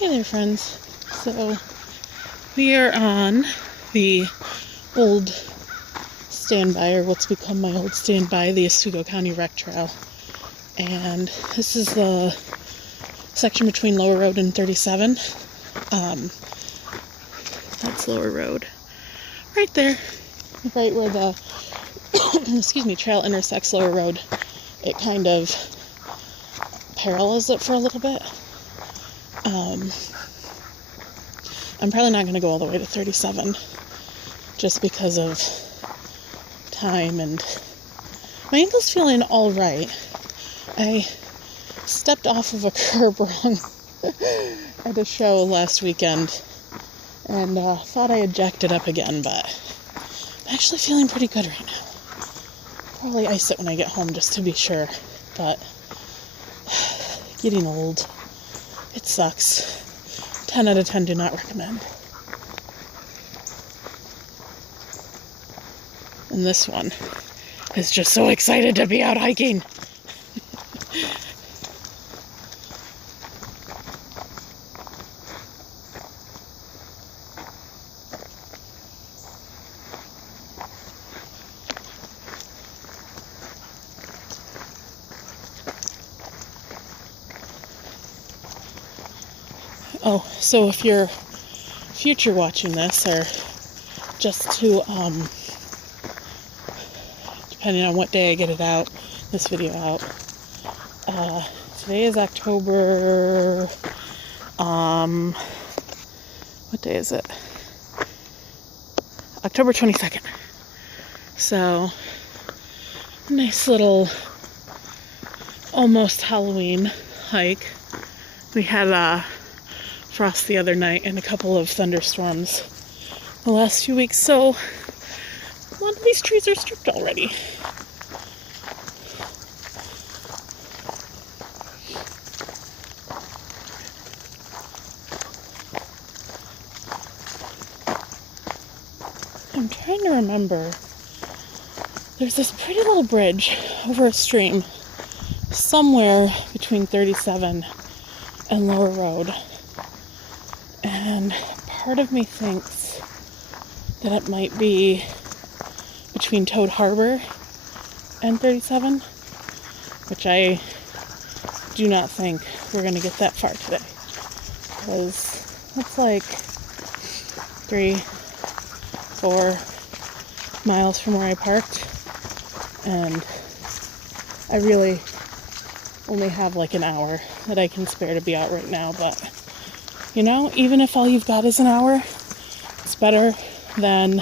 Hey there, friends. So we are on the old standby, or what's become my old standby, the Oswego County Rec Trail. And this is the section between Lower Road and 37. That's Lower Road. Right there. Right where the trail intersects Lower Road. It kind of parallels it for a little bit. I'm probably not going to go all the way to 37 just because of time, and my ankle's feeling all right. I stepped off of a curb wrong at a show last weekend and thought I had jacked it up again, but I'm actually feeling pretty good right now. Probably ice it when I get home just to be sure, but getting old, it sucks. 10 out of 10 do not recommend. And this one is just so excited to be out hiking. Oh, so if you're future watching this, or just to, depending on what day I get it out, this video out, today is October, what day is it? October 22nd. So, nice little, almost Halloween hike. We had, frost the other night and a couple of thunderstorms the last few weeks, so a lot of these trees are stripped already. I'm trying to remember. There's this pretty little bridge over a stream somewhere between 37 and Lower Road. And part of me thinks that it might be between Toad Harbor and 37, which I do not think we're going to get that far today, because it's like 3-4 miles from where I parked, and I really only have like an hour that I can spare to be out right now. But you know, even if all you've got is an hour, it's better than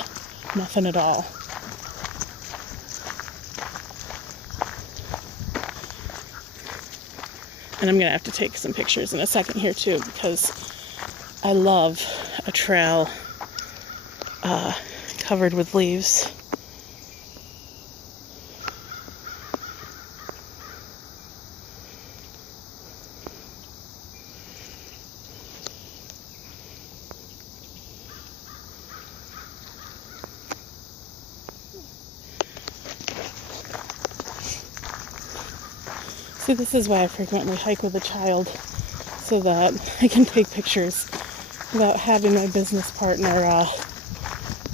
nothing at all. And I'm going to have to take some pictures in a second here too, because I love a trail covered with leaves. See, this is why I frequently hike with a child, so that I can take pictures without having my business partner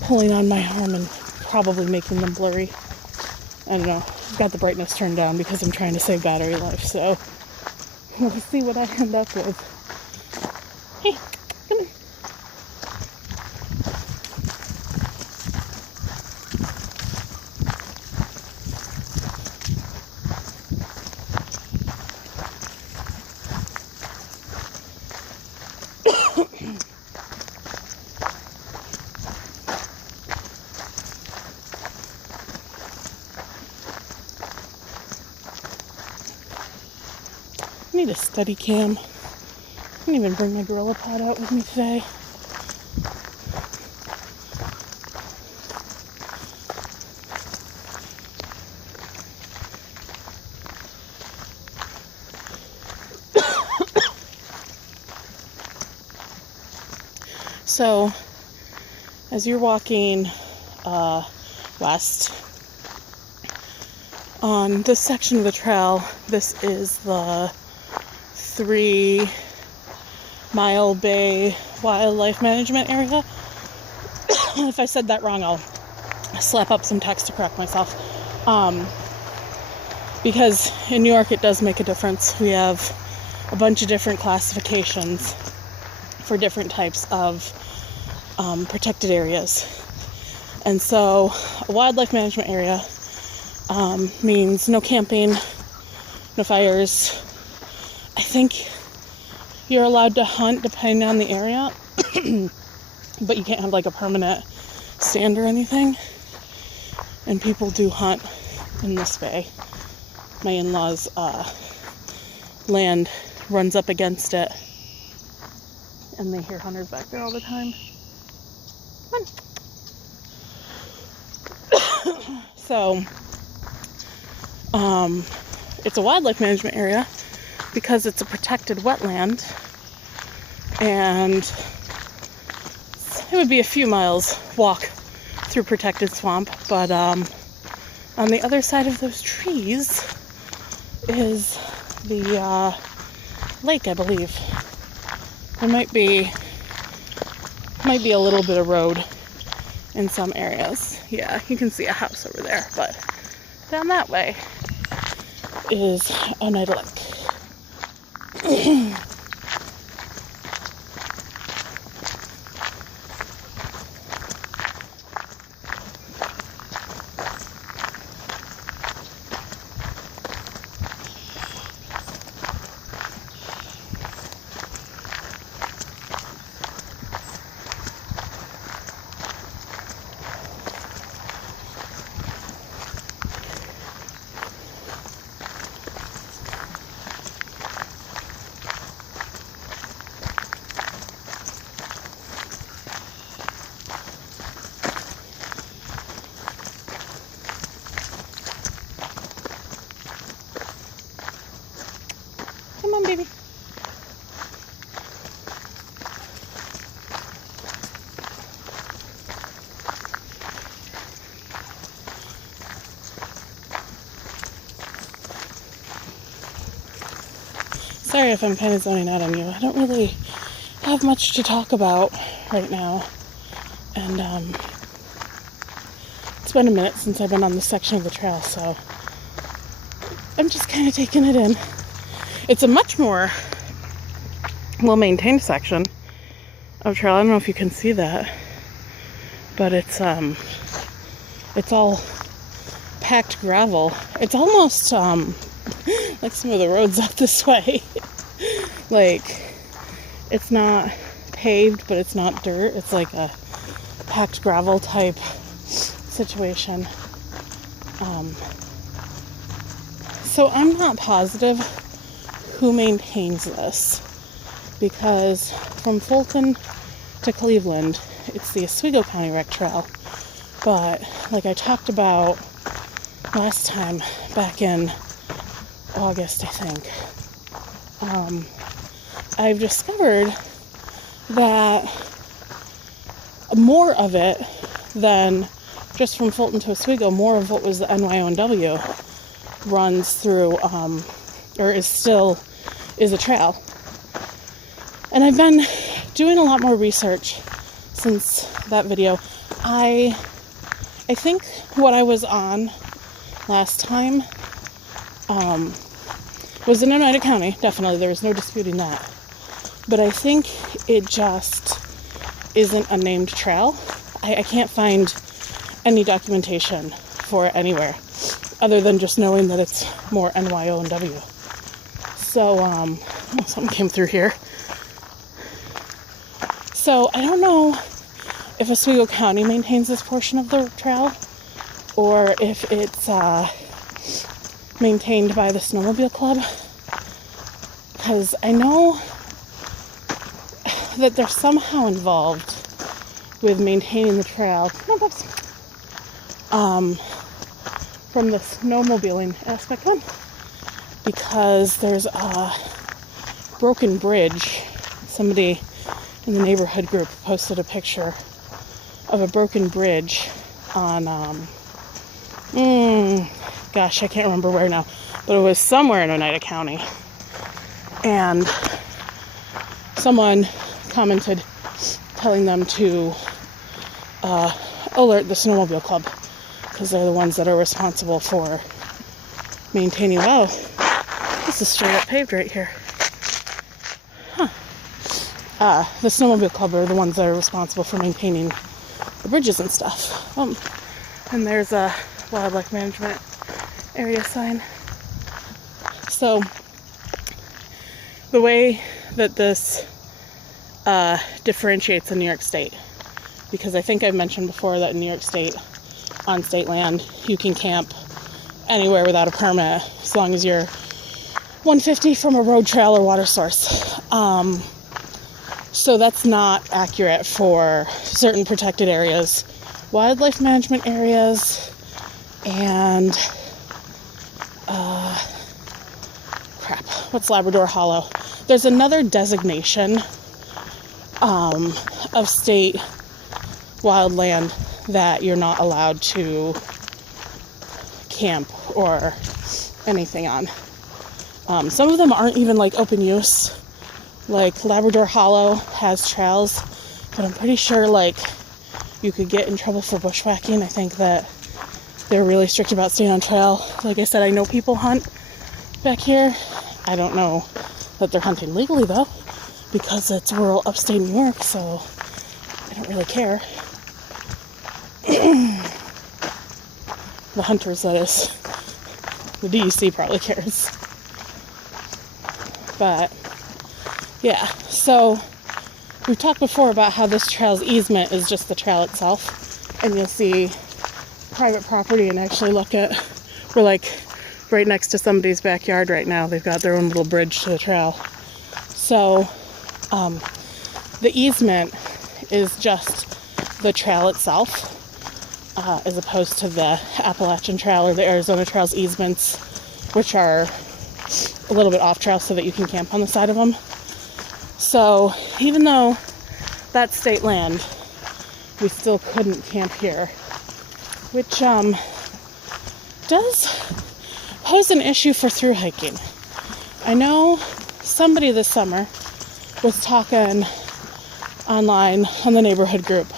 pulling on my arm and probably making them blurry. I don't know. I've got the brightness turned down because I'm trying to save battery life, so we'll see what I end up with. Hey, come on. I need a steady cam. I didn't even bring my Gorilla Pod out with me today. So, as you're walking west on this section of the trail, this is the 3 Mile Bay Wildlife Management Area. If I said that wrong, I'll slap up some text to correct myself. Because in New York it does make a difference. We have a bunch of different classifications for different types of protected areas. And so a wildlife management area means no camping, no fires. I think you're allowed to hunt depending on the area, but you can't have like a permanent stand or anything. And people do hunt in this bay. My in-laws' land runs up against it, and they hear hunters back there all the time. Come on. So, it's a wildlife management area because it's a protected wetland, and it would be a few miles walk through protected swamp, but on the other side of those trees is the lake, I believe. There might be a little bit of road in some areas. Yeah, you can see a house over there, but down that way is Oneida Lake. Come on, baby. Sorry if I'm kind of zoning out on you. I don't really have much to talk about right now. And it's been a minute since I've been on this section of the trail, so I'm just kind of taking it in. It's a much more well-maintained section of trail. I don't know if you can see that, but it's all packed gravel. It's almost like some of the roads up this way. Like, it's not paved, but it's not dirt. It's like a packed gravel type situation. So I'm not positive who maintains this, because from Fulton to Cleveland, it's the Oswego County Rec Trail. But like I talked about last time, back in August, I think, I've discovered that more of it than just from Fulton to Oswego, more of what was the NY O&W runs through, or is a trail. And I've been doing a lot more research since that video. I think what I was on last time was in Oneida County, definitely. There was no disputing that. But I think it just isn't a named trail. I can't find any documentation for it anywhere, other than just knowing that it's more NY O&W. So, something came through here. So, I don't know if Oswego County maintains this portion of the trail, or if it's maintained by the Snowmobile Club, because I know that they're somehow involved with maintaining the trail. Come on, pups. From the snowmobiling aspect of it, because there's a broken bridge. Somebody in the neighborhood group posted a picture of a broken bridge on, gosh, I can't remember where now, but it was somewhere in Oneida County. And someone commented telling them to alert the snowmobile club because they're the ones that are responsible for maintaining. Wow, this is straight up paved right here. The snowmobile club are the ones that are responsible for maintaining the bridges and stuff. And there's a wildlife management area sign. So the way that this differentiates in New York State, because I think I've mentioned before that in New York State, on state land, you can camp anywhere without a permit as long as you're 150 from a road trail or water source. So that's not accurate for certain protected areas, wildlife management areas, and what's Labrador Hollow? There's another designation of state wildland that you're not allowed to camp or anything on. Some of them aren't even like open use. Like Labrador Hollow has trails, but I'm pretty sure like you could get in trouble for bushwhacking. I think that they're really strict about staying on trail. Like I said, I know people hunt back here. I don't know that they're hunting legally though, because it's rural upstate New York, so I don't really care. The hunters, that is. The DEC probably cares. But yeah, so we've talked before about how this trail's easement is just the trail itself, and you'll see private property, and actually look at, we're like right next to somebody's backyard right now. They've got their own little bridge to the trail. So the easement is just the trail itself, as opposed to the Appalachian Trail or the Arizona Trail's easements, which are a little bit off trail so that you can camp on the side of them. So even though that's state land, we still couldn't camp here, which does pose an issue for thru hiking. I know somebody this summer was talking online on the neighborhood group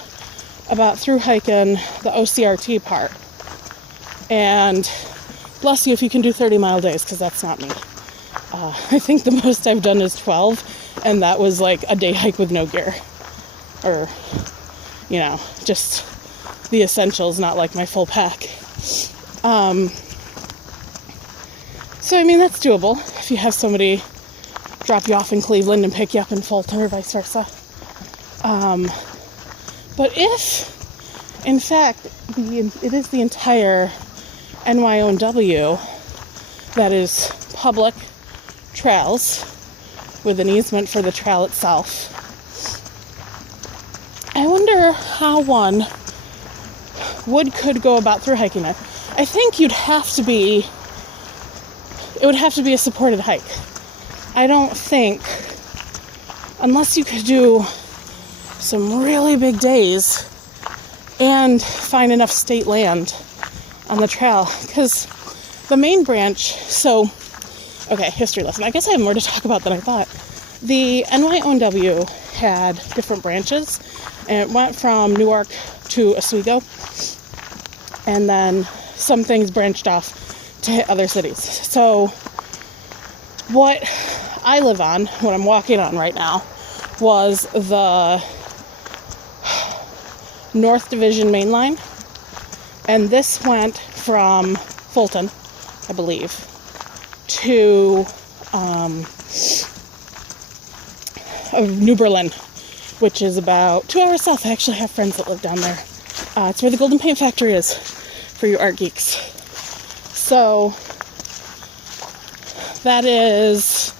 about thru hiking the OCRT part, and bless you if you can do 30-mile days, because that's not me. I think the most I've done is 12, and that was like a day hike with no gear, or you know, just the essentials, not like my full pack. So I mean, that's doable if you have somebody drop you off in Cleveland and pick you up in Fulton, or vice versa. But if, in fact, it is the entire NY O&W that is public trails with an easement for the trail itself, I wonder how one could go about thru hiking it. I think it would have to be a supported hike. I don't think, unless you could do some really big days and find enough state land on the trail, because the main branch, so, okay, history lesson. I guess I have more to talk about than I thought. The NY O&W had different branches, and it went from Newark to Oswego, and then some things branched off to hit other cities. So what I live on, what I'm walking on right now, was the North Division main line, and this went from Fulton, I believe, to New Berlin, which is about 2 hours south. I actually have friends that live down there. It's where the Golden Paint Factory is, for you art geeks. So that is,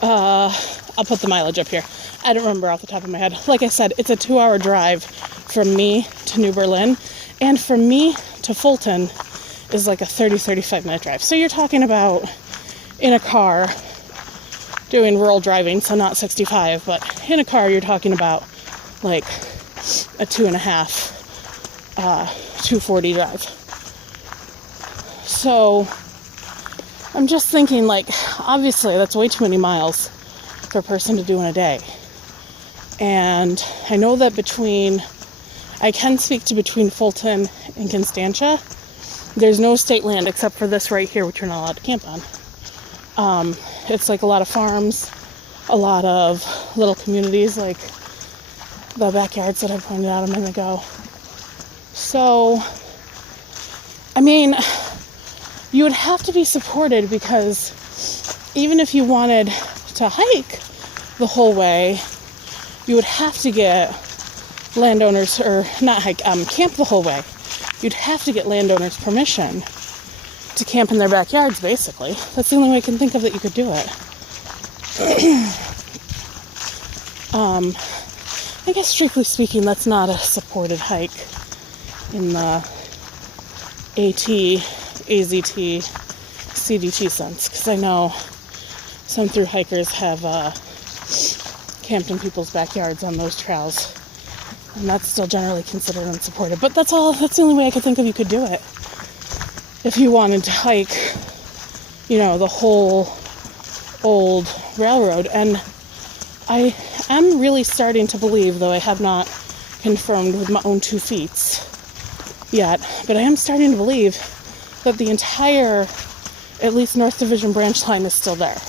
I'll put the mileage up here. I don't remember off the top of my head. Like I said, it's a 2-hour drive from me to New Berlin, and from me to Fulton is like a 35 minute drive. So you're talking about, in a car, doing rural driving, so not 65, but in a car you're talking about like a 240 drive. So I'm just thinking, like, obviously that's way too many miles for a person to do in a day. And I know that I can speak to between Fulton and Constantia, there's no state land except for this right here, which you're not allowed to camp on. It's like a lot of farms, a lot of little communities, like the backyards that I pointed out a minute ago. So, I mean, you would have to be supported, because even if you wanted to hike the whole way, you would have to get landowners, or not hike, camp the whole way. You'd have to get landowners' permission to camp in their backyards, basically. That's the only way I can think of that you could do it. I guess strictly speaking, that's not a supported hike in the AT, AZT, CDT sense, because I know some thru hikers have camped in people's backyards on those trails, and that's still generally considered unsupported. But that's the only way I could think of you could do it. If you wanted to hike, the whole old railroad. And I am really starting to believe, though I have not confirmed with my own 2 feet yet, but I am starting to believe that the entire, at least North Division branch line is still there.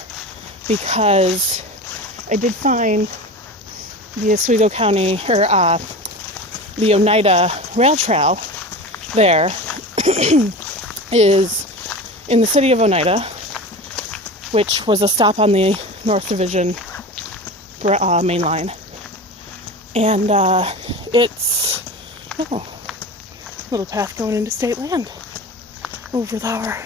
Because I did find the Oswego County, or the Oneida Rail Trail there is in the city of Oneida, which was a stop on the North Division main line. And it's a little path going into state land over there.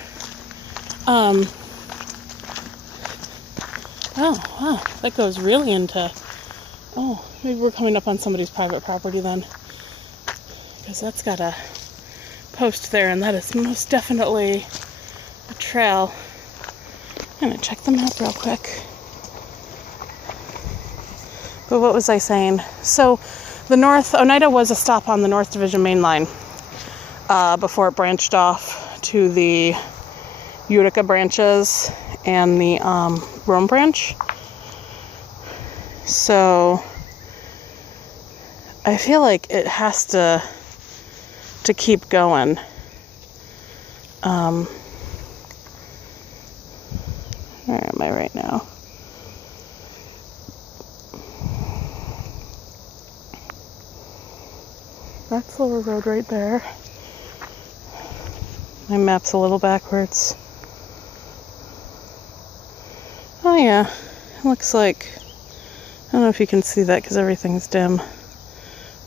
Oh, wow, that goes really into, maybe we're coming up on somebody's private property then, because that's got a post there, and that is most definitely a trail. I'm gonna check the map real quick. But what was I saying? So Oneida was a stop on the North Division main line before it branched off to the Utica branches and the Rome branch. So I feel like it has to keep going. Where am I right now? That's Lower Road right there. My map's a little backwards. Oh yeah, it looks like, I don't know if you can see that because everything's dim,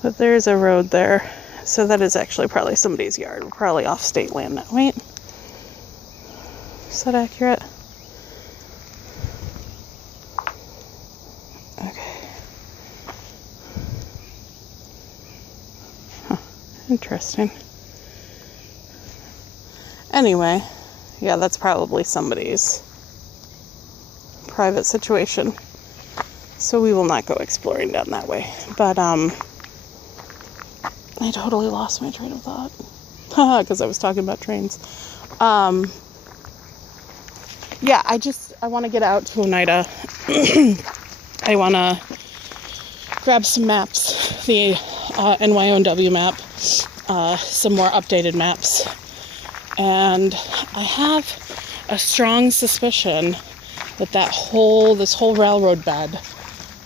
but there's a road there. So that is actually probably somebody's yard. We're probably off state land now. Wait, is that accurate? Okay. Huh, interesting. Anyway, yeah, that's probably somebody's private situation. So we will not go exploring down that way. But, I totally lost my train of thought. Because I was talking about trains. Yeah, I want to get out to Oneida. I want to grab some maps. The NY O&W map. Some more updated maps. And I have a strong suspicion that this whole railroad bed,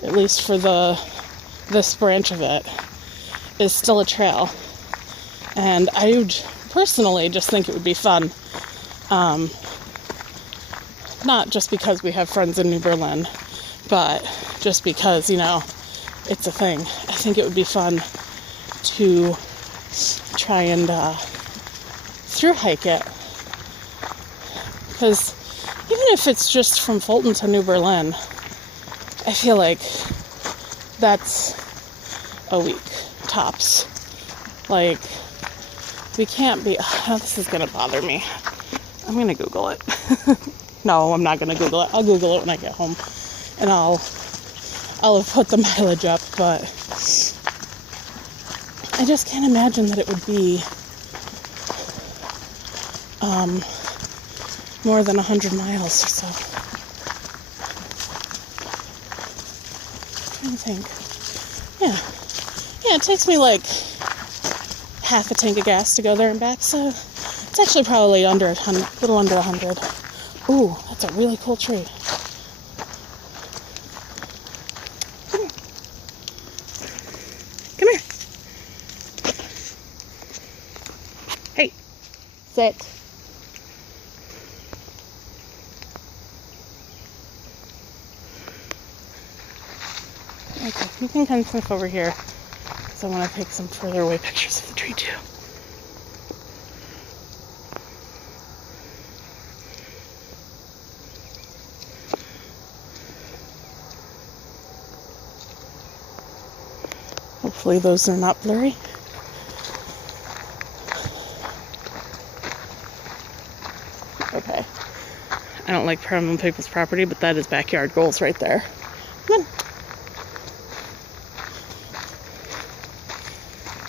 at least for this branch of it, is still a trail. And I would personally just think it would be fun. Not just because we have friends in New Berlin, but just because, it's a thing. I think it would be fun to try and thru hike it. Because even if it's just from Fulton to New Berlin, I feel like that's a week tops. Like, we can't be, this is gonna bother me. I'm gonna Google it. No, I'm not gonna Google it. I'll Google it when I get home, and I'll have put the mileage up, but I just can't imagine that it would be more than 100 miles or so. trying to think. Yeah. Yeah, it takes me like half a tank of gas to go there and back, so it's actually probably a little under 100. Ooh, that's a really cool tree. Come here. Hey, sit. Okay, you can come sniff over here, because I want to take some further away pictures of the tree too. Hopefully those are not blurry. Okay. I don't like preying on people's property, but that is backyard goals right there. Come on.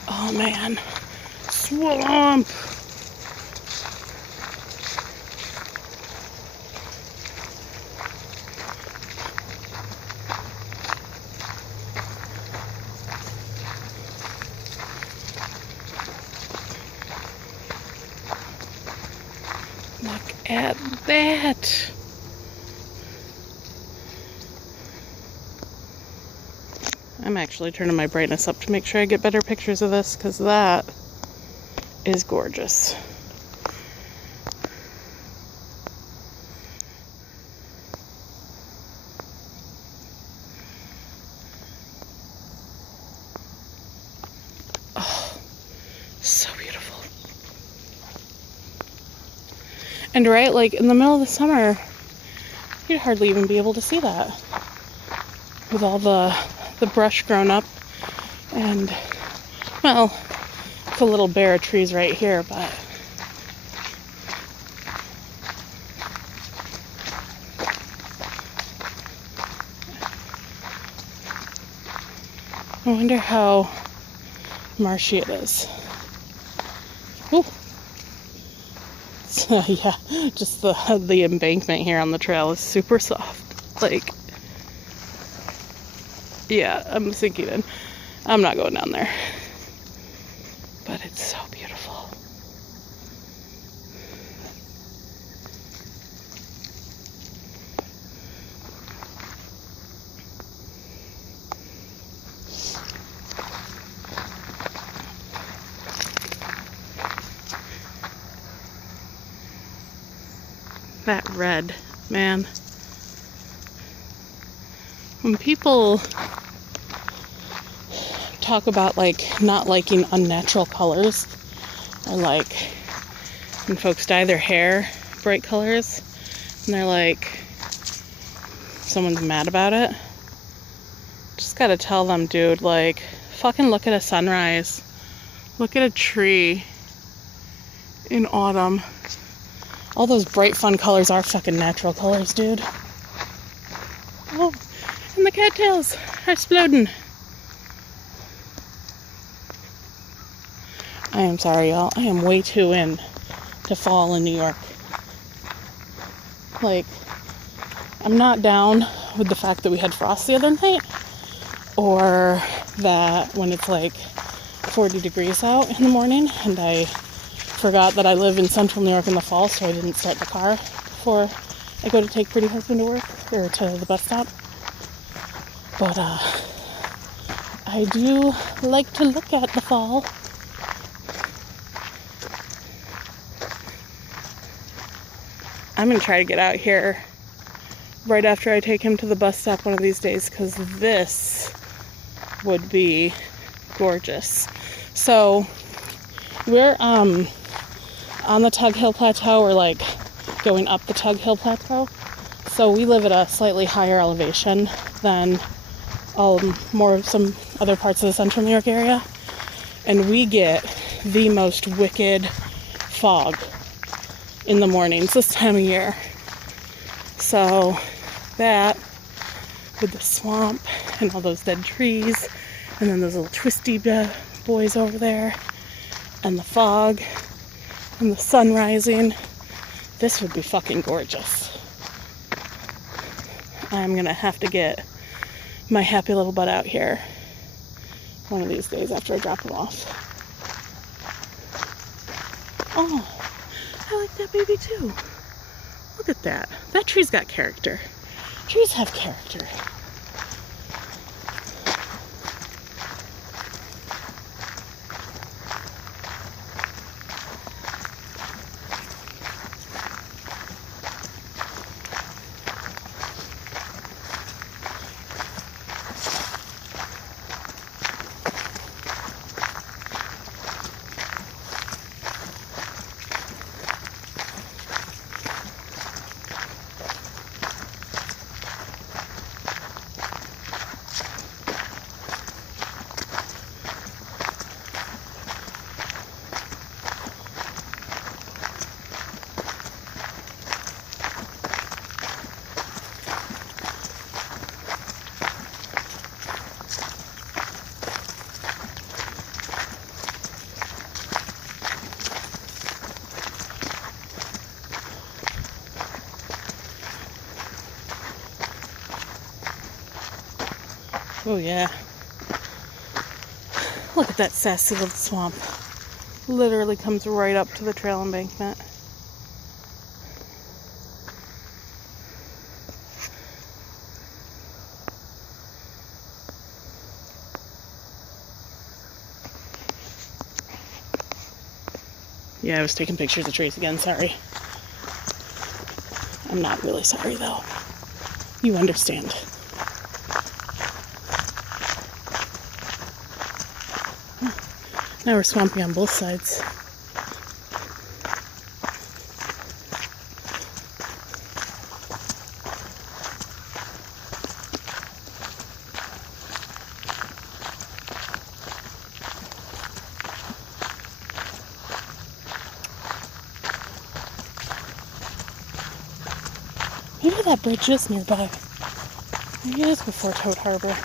Oh man. Swamp! Look at that. I'm actually turning my brightness up to make sure I get better pictures of this, because that is gorgeous. Oh, so beautiful. And right, like in the middle of the summer, you'd hardly even be able to see that with all the brush grown up, and well, it's a little bare of trees right here, but I wonder how marshy it is. Ooh. So, yeah, just the embankment here on the trail is super soft. Like, yeah, I'm sinking. I'm not going down there. But it's so beautiful. That red, man. When people talk about like not liking unnatural colors, or like when folks dye their hair bright colors and they're like, someone's mad about it, just gotta tell them, dude, like, fucking look at a sunrise, look at a tree in autumn. All those bright fun colors are fucking natural colors, dude. Oh, and the cattails are exploding. I am sorry, y'all. I am way too in to fall in New York. Like, I'm not down with the fact that we had frost the other night, or that when it's like 40 degrees out in the morning, and I forgot that I live in central New York in the fall, so I didn't start the car before I go to take Pretty Husband to work, or to the bus stop. But I do like to look at the fall. I'm gonna try to get out here right after I take him to the bus stop one of these days, because this would be gorgeous. So we're on the Tug Hill Plateau. We're like going up the Tug Hill Plateau. So we live at a slightly higher elevation than some other parts of the central New York area. And we get the most wicked fog in the mornings this time of year. So that, with the swamp and all those dead trees, and then those little twisty boys over there, and the fog, and the sun rising, this would be fucking gorgeous. I'm gonna have to get my happy little butt out here one of these days after I drop him off. Oh, I like that baby too. Look at that. That tree's got character. Trees have character. Oh yeah. Look at that sassy little swamp. Literally comes right up to the trail embankment. Yeah, I was taking pictures of trees again, sorry. I'm not really sorry though. You understand. Now we're swampy on both sides. Maybe that bridge is nearby. Maybe it is before Toad Harbor.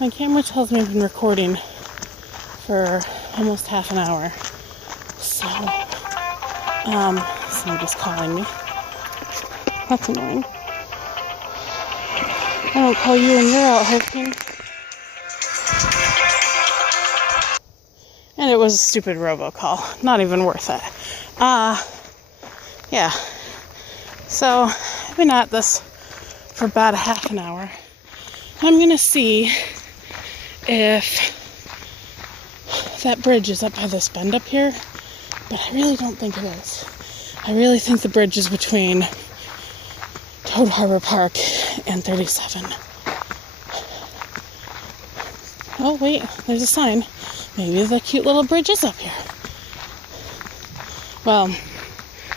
My camera tells me I've been recording for almost half an hour. So, somebody's calling me. That's annoying. I don't call you when you're out hiking. And it was a stupid robocall. Not even worth it. Yeah. So, I've been at this for about a half an hour. I'm gonna see if that bridge is up by this bend up here, but I really don't think it is. I really think the bridge is between Toad Harbor Park and 37. Oh wait, there's a sign. Maybe the cute little bridge is up here. Well, I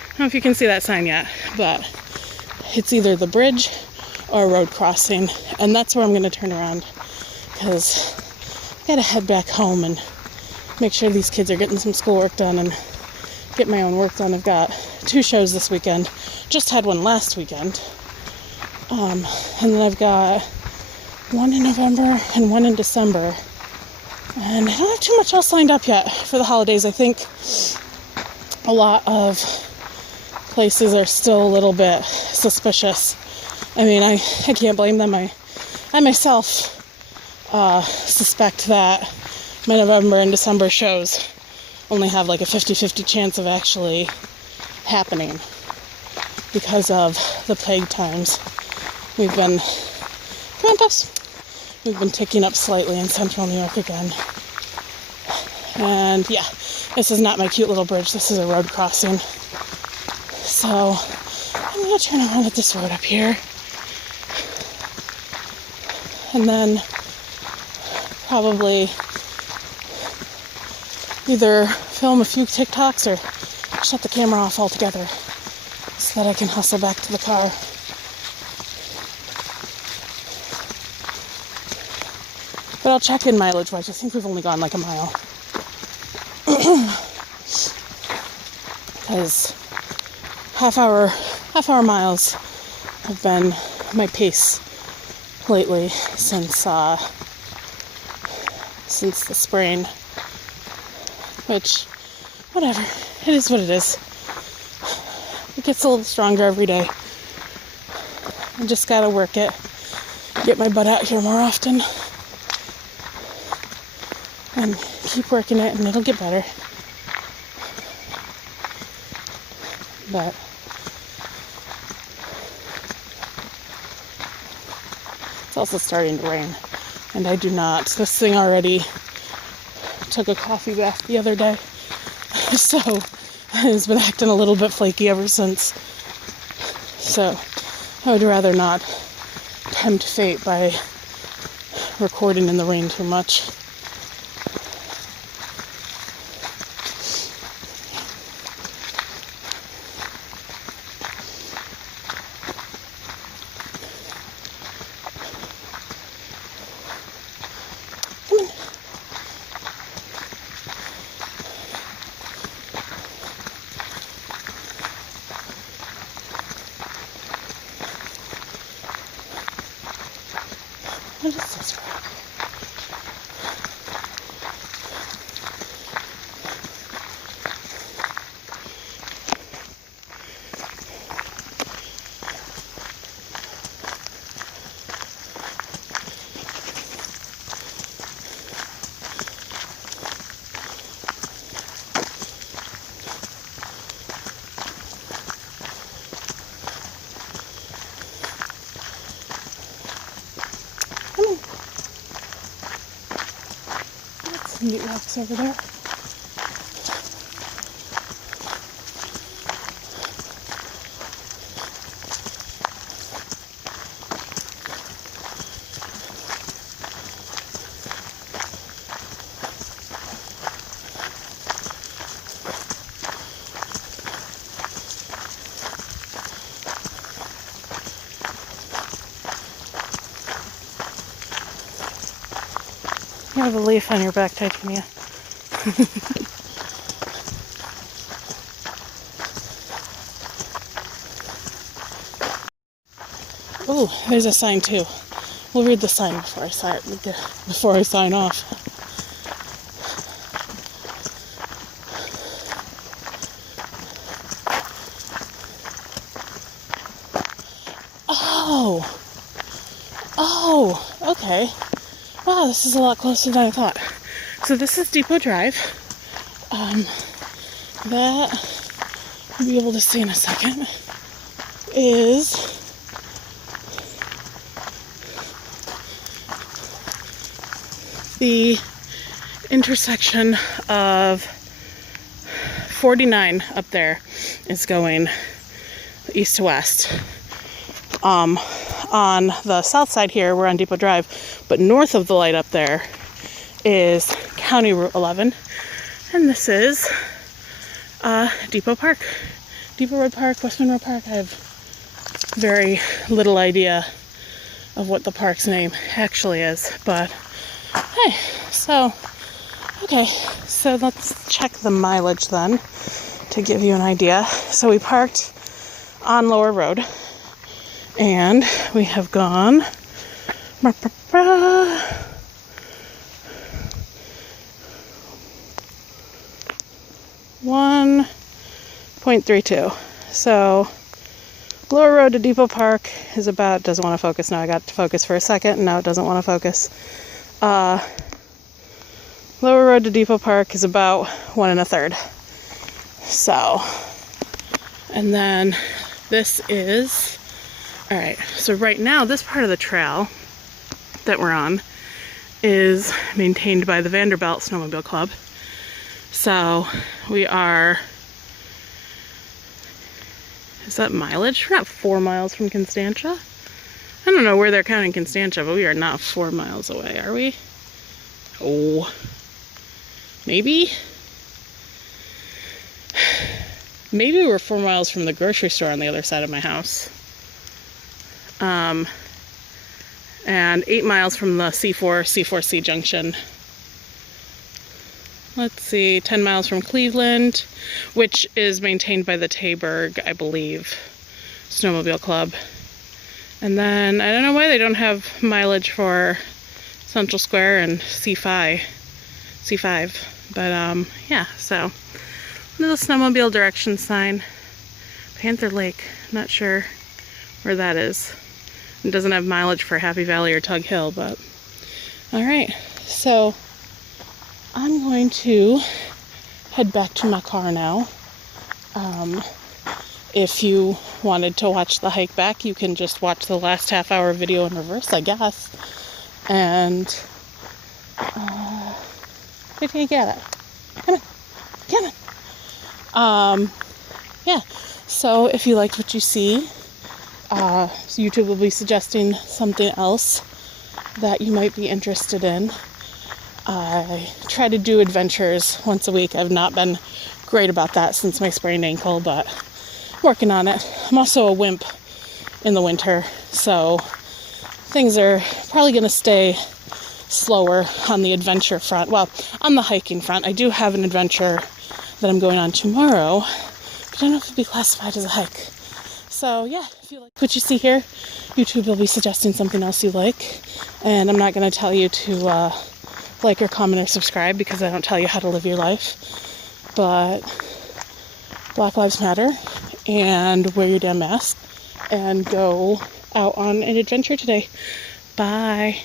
don't know if you can see that sign yet, but it's either the bridge or a road crossing, and that's where I'm going to turn around, because I gotta head back home and make sure these kids are getting some schoolwork done and get my own work done. I've got 2 shows this weekend, just had one last weekend, and then I've got 1 in November and 1 in December, and I don't have too much else lined up yet for the holidays. I think a lot of places are still a little bit suspicious. I mean, I can't blame them. I myself suspect that my November and December shows only have like a 50-50 chance of actually happening because of the plague times. We've been, come on pups, We've been ticking up slightly in central New York again. And yeah, this is not my cute little bridge. This is a road crossing. So I'm going to turn around at this road up here. And then probably either film a few TikToks or shut the camera off altogether so that I can hustle back to the car. But I'll check in mileage-wise. I think we've only gone like a mile. Because half hour miles have been my pace lately since the sprain. Which, whatever, it is what it is. It gets a little stronger every day. I just gotta work it, get my butt out here more often, and keep working it, and it'll get better. But it's also starting to rain, and I do not. This thing already took a coffee bath the other day, so it's been acting a little bit flaky ever since. So I would rather not tempt fate by recording in the rain too much. What is this rock? Some neat rocks over there. You have a leaf on your back, Titania. Oh, there's a sign too. We'll read the sign before I sign off. Oh, okay. Wow, this is a lot closer than I thought. So this is Depot Drive. That you'll be able to see in a second is the intersection of 49 up there is going east to west. On the south side here, we're on Depot Drive, but north of the light up there is County Route 11, and this is Depot Park. Depot Road Park, Westman Road Park. I have very little idea of what the park's name actually is, but hey, okay, so let's check the mileage then to give you an idea. So we parked on Lower Road, and we have gone 1.32. So Lower Road to Depot Park is about, doesn't want to focus now. I got to focus for a second, and now it doesn't want to focus. Lower Road to Depot Park is about 1 1/3. So, and then this is, all right, so right now this part of the trail that we're on is maintained by the Vanderbilt Snowmobile Club. So we are, is that mileage? We're not 4 miles from Constantia. I don't know where they're counting Constantia, but we are not 4 miles away, are we? Oh, maybe? Maybe we're 4 miles from the grocery store on the other side of my house. And 8 miles from the C4C junction. Let's see, 10 miles from Cleveland, which is maintained by the Taberg, I believe, Snowmobile Club. And then, I don't know why they don't have mileage for Central Square and C5. But, yeah, so, little snowmobile direction sign. Panther Lake, not sure where that is. It doesn't have mileage for Happy Valley or Tug Hill, but, alright, so, I'm going to head back to my car now. If you wanted to watch the hike back, you can just watch the last half-hour video in reverse, I guess. And, where can you get it? Come on. Yeah, so if you liked what you see, YouTube will be suggesting something else that you might be interested in. I try to do adventures once a week. I've not been great about that since my sprained ankle, but working on it. I'm also a wimp in the winter, so things are probably going to stay slower on the adventure front. Well, on the hiking front. I do have an adventure that I'm going on tomorrow, but I don't know if it'll be classified as a hike. So yeah, if you like what you see here, YouTube will be suggesting something else you like, and I'm not going to tell you to like or comment or subscribe because I don't tell you how to live your life. But Black Lives Matter, and wear your damn mask, and go out on an adventure today. Bye.